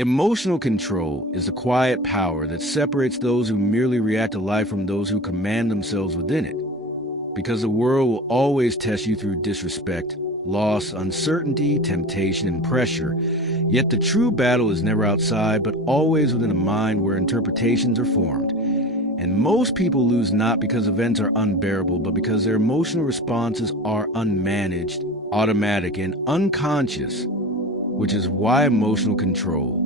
Emotional control is the quiet power that separates those who merely react to life from those who command themselves within it. Because the world will always test you through disrespect, loss, uncertainty, temptation, and pressure. Yet the true battle is never outside, but always within a mind where interpretations are formed. And most people lose not because events are unbearable, but because their emotional responses are unmanaged, automatic, and unconscious, which is why emotional control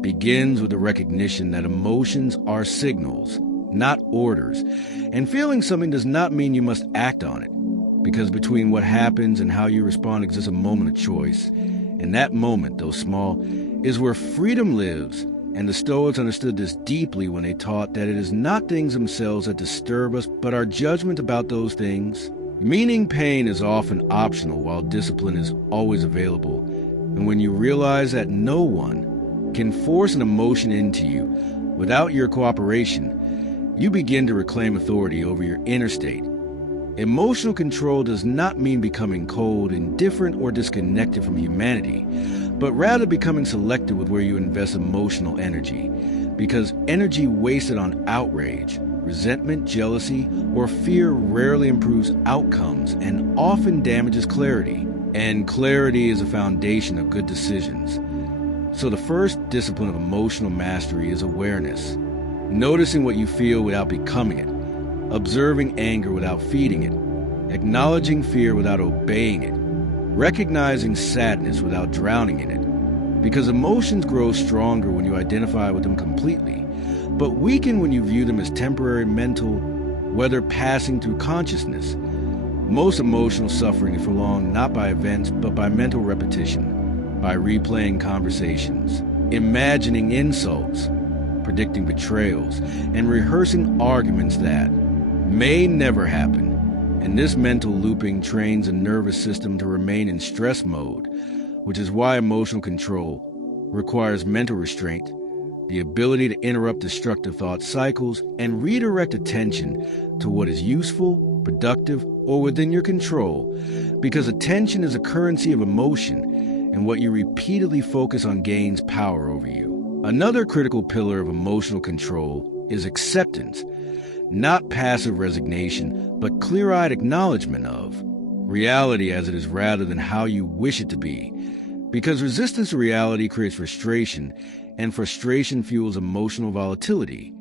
begins with the recognition that emotions are signals, not orders. And feeling something does not mean you must act on it, because between what happens and how you respond exists a moment of choice. And that moment, though small, is where freedom lives. And the Stoics understood this deeply when they taught that it is not things themselves that disturb us, but our judgment about those things. Meaning pain is often optional, while discipline is always available. And when you realize that no one can force an emotion into you without your cooperation, you begin to reclaim authority over your inner state. Emotional control does not mean becoming cold, indifferent, or disconnected from humanity, but rather becoming selective with where you invest emotional energy, because energy wasted on outrage, resentment, jealousy, or fear rarely improves outcomes and often damages clarity. And clarity is a foundation of good decisions. So the first discipline of emotional mastery is awareness. Noticing what you feel without becoming it. Observing anger without feeding it. Acknowledging fear without obeying it. Recognizing sadness without drowning in it. Because emotions grow stronger when you identify with them completely, but weaken when you view them as temporary mental, whether passing through consciousness. Most emotional suffering is prolonged not by events, but by mental repetition. By replaying conversations, imagining insults, predicting betrayals, and rehearsing arguments that may never happen. And this mental looping trains the nervous system to remain in stress mode, which is why emotional control requires mental restraint, the ability to interrupt destructive thought cycles and redirect attention to what is useful, productive, or within your control, because attention is a currency of emotion, and what you repeatedly focus on gains power over you. Another critical pillar of emotional control is acceptance, not passive resignation, but clear-eyed acknowledgement of reality as it is rather than how you wish it to be. Because resistance to reality creates frustration, and frustration fuels emotional volatility,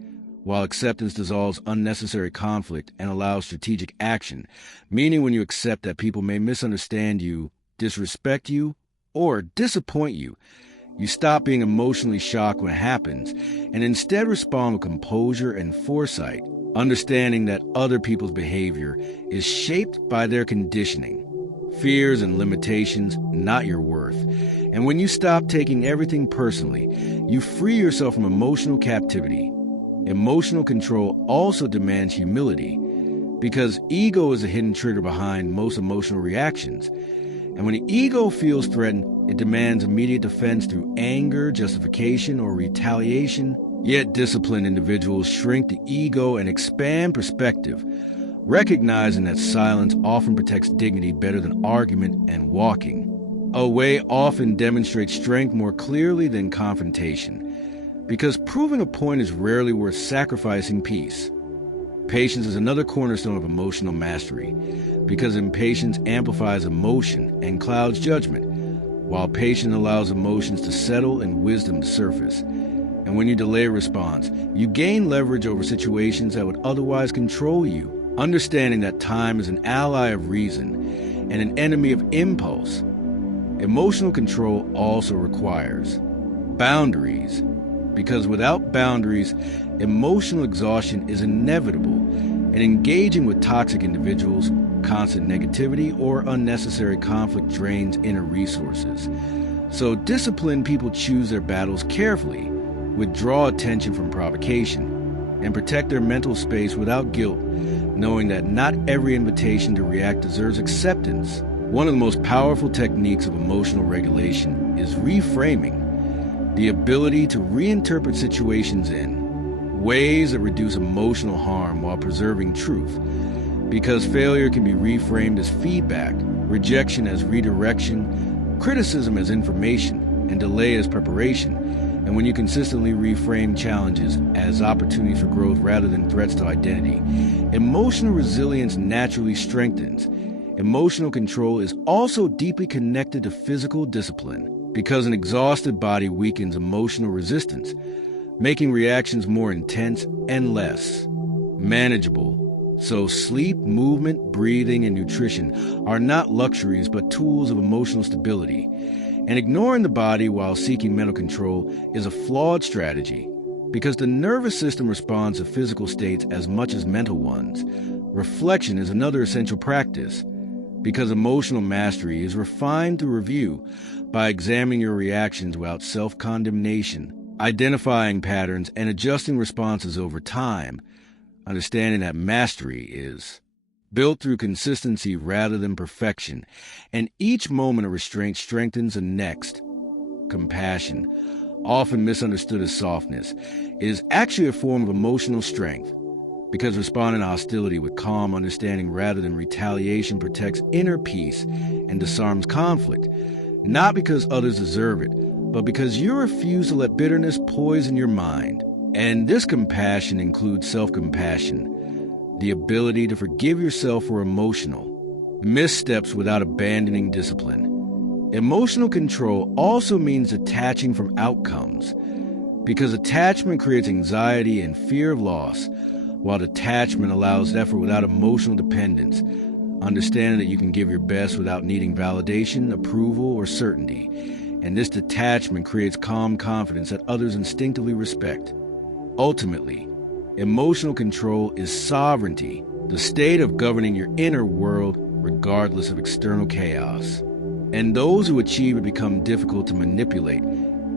while acceptance dissolves unnecessary conflict and allows strategic action, meaning when you accept that people may misunderstand you, disrespect you, or disappoint you, you stop being emotionally shocked when it happens and instead respond with composure and foresight, understanding that other people's behavior is shaped by their conditioning, fears and limitations, not your worth. And when you stop taking everything personally, you free yourself from emotional captivity. Emotional control also demands humility, because ego is a hidden trigger behind most emotional reactions. And when the ego feels threatened, it demands immediate defense through anger, justification, or retaliation. Yet disciplined individuals shrink the ego and expand perspective, recognizing that silence often protects dignity better than argument and walking. Away often demonstrates strength more clearly than confrontation, because proving a point is rarely worth sacrificing peace. Patience is another cornerstone of emotional mastery, because impatience amplifies emotion and clouds judgment, while patience allows emotions to settle and wisdom to surface. And when you delay a response, you gain leverage over situations that would otherwise control you, understanding that time is an ally of reason and an enemy of impulse. Emotional control also requires boundaries, because without boundaries, emotional exhaustion is inevitable, and engaging with toxic individuals, constant negativity, or unnecessary conflict drains inner resources. So disciplined people choose their battles carefully, withdraw attention from provocation, and protect their mental space without guilt, knowing that not every invitation to react deserves acceptance. One of the most powerful techniques of emotional regulation is reframing, the ability to reinterpret situations in ways that reduce emotional harm while preserving truth, because failure can be reframed as feedback, rejection as redirection, criticism as information, and delay as preparation. And when you consistently reframe challenges as opportunities for growth rather than threats to identity, emotional resilience naturally strengthens. Emotional control is also deeply connected to physical discipline because an exhausted body weakens emotional resistance, making reactions more intense and less manageable. So sleep, movement, breathing, and nutrition are not luxuries but tools of emotional stability. And ignoring the body while seeking mental control is a flawed strategy because the nervous system responds to physical states as much as mental ones. Reflection is another essential practice because emotional mastery is refined through review by examining your reactions without self-condemnation, identifying patterns, and adjusting responses over time. Understanding that mastery is built through consistency rather than perfection, and each moment of restraint strengthens the next. Compassion, often misunderstood as softness, is actually a form of emotional strength because responding to hostility with calm understanding rather than retaliation protects inner peace and disarms conflict, not because others deserve it, but because you refuse to let bitterness poison your mind. And this compassion includes self-compassion, the ability to forgive yourself for emotional missteps without abandoning discipline. Emotional control also means detaching from outcomes, because attachment creates anxiety and fear of loss, while detachment allows effort without emotional dependence, understanding that you can give your best without needing validation, approval, or certainty. And this detachment creates calm confidence that others instinctively respect. Ultimately, emotional control is sovereignty, the state of governing your inner world regardless of external chaos. And those who achieve it become difficult to manipulate,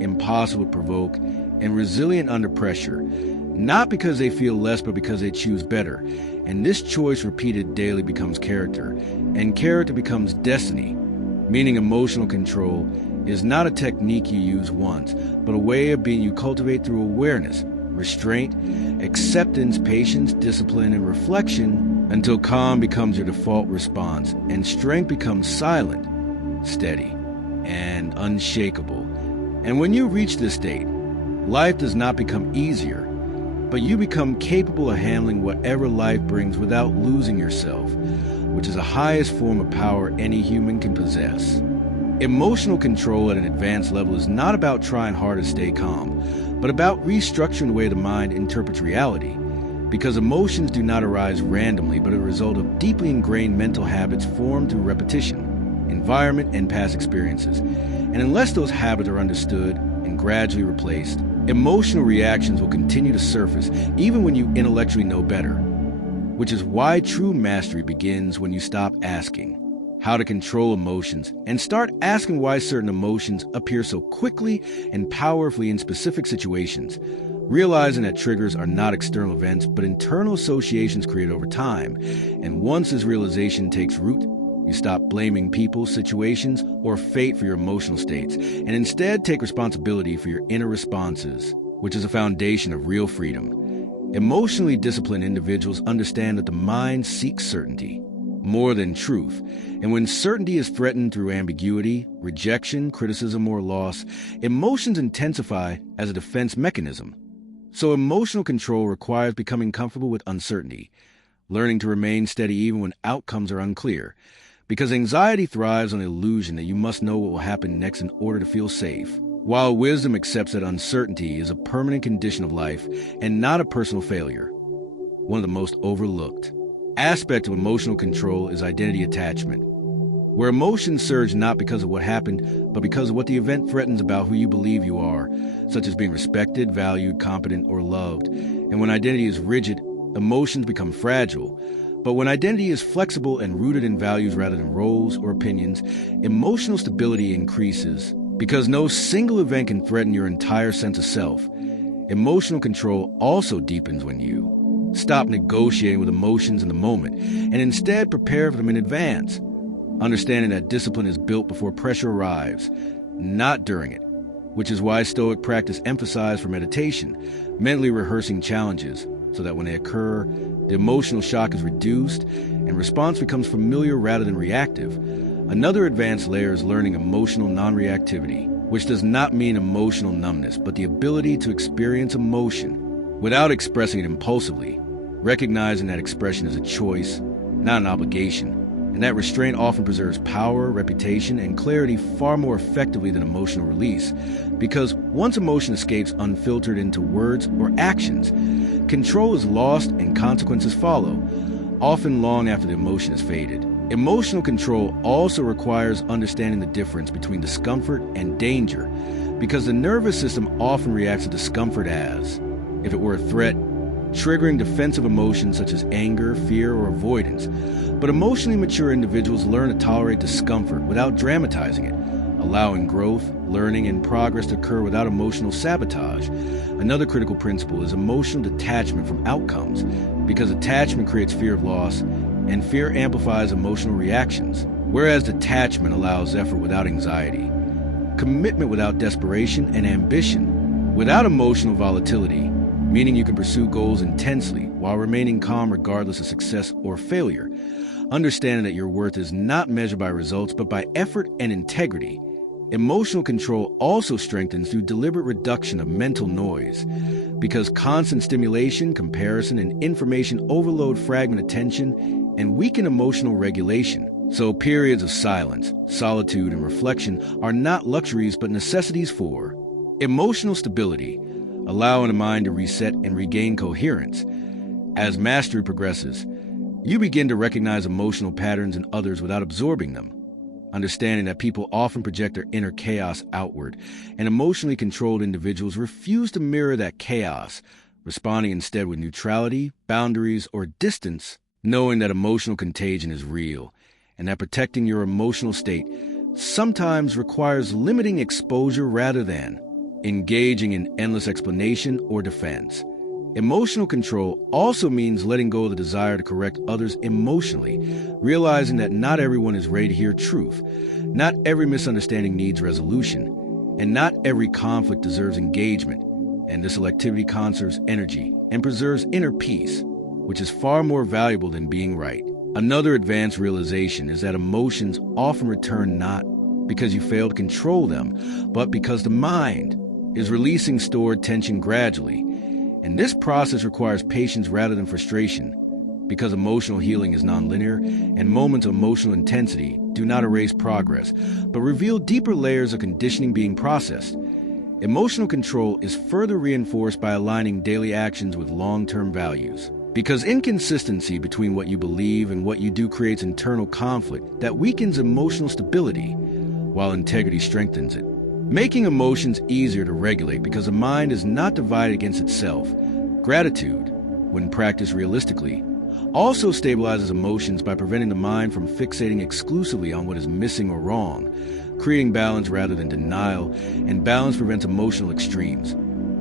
impossible to provoke, and resilient under pressure, not because they feel less, but because they choose better. And this choice repeated daily becomes character, and character becomes destiny, meaning emotional control is not a technique you use once, but a way of being you cultivate through awareness, restraint, acceptance, patience, discipline, and reflection until calm becomes your default response and strength becomes silent, steady, and unshakable. And when you reach this state, life does not become easier, but you become capable of handling whatever life brings without losing yourself, which is the highest form of power any human can possess. Emotional control at an advanced level is not about trying hard to stay calm, but about restructuring the way the mind interprets reality, because emotions do not arise randomly, but are a result of deeply ingrained mental habits formed through repetition, environment, and past experiences. And unless those habits are understood and gradually replaced, emotional reactions will continue to surface even when you intellectually know better, which is why true mastery begins when you stop asking how to control emotions and start asking why certain emotions appear so quickly and powerfully in specific situations, realizing that triggers are not external events but internal associations created over time. And once this realization takes root, you stop blaming people, situations, or fate for your emotional states, and instead take responsibility for your inner responses, which is a foundation of real freedom. Emotionally disciplined individuals understand that the mind seeks certainty more than truth, and when certainty is threatened through ambiguity, rejection, criticism, or loss, emotions intensify as a defense mechanism. So emotional control requires becoming comfortable with uncertainty, learning to remain steady even when outcomes are unclear, because anxiety thrives on the illusion that you must know what will happen next in order to feel safe, while wisdom accepts that uncertainty is a permanent condition of life and not a personal failure. One of the most overlooked aspect of emotional control is identity attachment, where emotions surge not because of what happened, but because of what the event threatens about who you believe you are, such as being respected, valued, competent, or loved. And when identity is rigid, emotions become fragile. But when identity is flexible and rooted in values rather than roles or opinions, emotional stability increases because no single event can threaten your entire sense of self. Emotional control also deepens when you stop negotiating with emotions in the moment and instead prepare for them in advance, understanding that discipline is built before pressure arrives, not during it, which is why Stoic practice emphasized for meditation, mentally rehearsing challenges so that when they occur, the emotional shock is reduced and response becomes familiar rather than reactive. Another advanced layer is learning emotional non-reactivity, which does not mean emotional numbness, but the ability to experience emotion without expressing it impulsively, recognizing that expression is a choice, not an obligation, and that restraint often preserves power, reputation, and clarity far more effectively than emotional release, because once emotion escapes unfiltered into words or actions, control is lost and consequences follow, often long after the emotion has faded. Emotional control also requires understanding the difference between discomfort and danger, because the nervous system often reacts to discomfort as if it were a threat, triggering defensive emotions such as anger, fear, or avoidance. But emotionally mature individuals learn to tolerate discomfort without dramatizing it, allowing growth, learning, and progress to occur without emotional sabotage. Another critical principle is emotional detachment from outcomes, because attachment creates fear of loss, and fear amplifies emotional reactions, whereas detachment allows effort without anxiety, commitment without desperation, and ambition without emotional volatility, meaning you can pursue goals intensely while remaining calm regardless of success or failure, understanding that your worth is not measured by results but by effort and integrity. Emotional control also strengthens through deliberate reduction of mental noise, because constant stimulation, comparison, and information overload fragment attention and weaken emotional regulation. So periods of silence, solitude, and reflection are not luxuries but necessities for emotional stability, allowing the mind to reset and regain coherence. As mastery progresses, you begin to recognize emotional patterns in others without absorbing them, understanding that people often project their inner chaos outward, and emotionally controlled individuals refuse to mirror that chaos, responding instead with neutrality, boundaries, or distance, knowing that emotional contagion is real, and that protecting your emotional state sometimes requires limiting exposure rather than engaging in endless explanation or defense. Emotional control also means letting go of the desire to correct others emotionally, realizing that not everyone is ready to hear truth, not every misunderstanding needs resolution, and not every conflict deserves engagement, and this selectivity conserves energy and preserves inner peace, which is far more valuable than being right. Another advanced realization is that emotions often return not because you fail to control them, but because the mind is releasing stored tension gradually. And this process requires patience rather than frustration, because emotional healing is nonlinear, and moments of emotional intensity do not erase progress, but reveal deeper layers of conditioning being processed. Emotional control is further reinforced by aligning daily actions with long-term values, because inconsistency between what you believe and what you do creates internal conflict that weakens emotional stability, while integrity strengthens it, making emotions easier to regulate because the mind is not divided against itself. Gratitude, when practiced realistically, also stabilizes emotions by preventing the mind from fixating exclusively on what is missing or wrong, creating balance rather than denial, and balance prevents emotional extremes.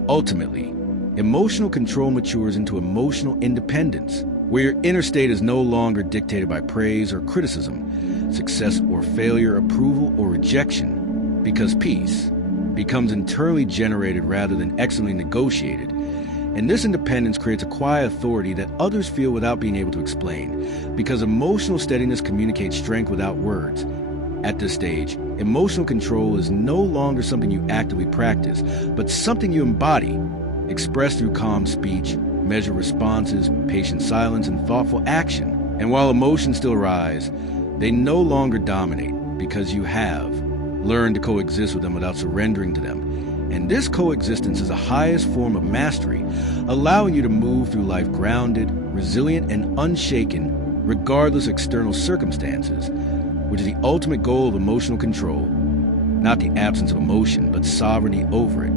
Ultimately, emotional control matures into emotional independence, where your inner state is no longer dictated by praise or criticism, success or failure, approval or rejection, because peace becomes internally generated rather than externally negotiated. And this independence creates a quiet authority that others feel without being able to explain, because emotional steadiness communicates strength without words. At this stage, emotional control is no longer something you actively practice, but something you embody, expressed through calm speech, measured responses, patient silence, and thoughtful action. And while emotions still arise, they no longer dominate, because you have learned to coexist with them without surrendering to them. And this coexistence is the highest form of mastery, allowing you to move through life grounded, resilient, and unshaken, regardless of external circumstances, which is the ultimate goal of emotional control. Not the absence of emotion, but sovereignty over it.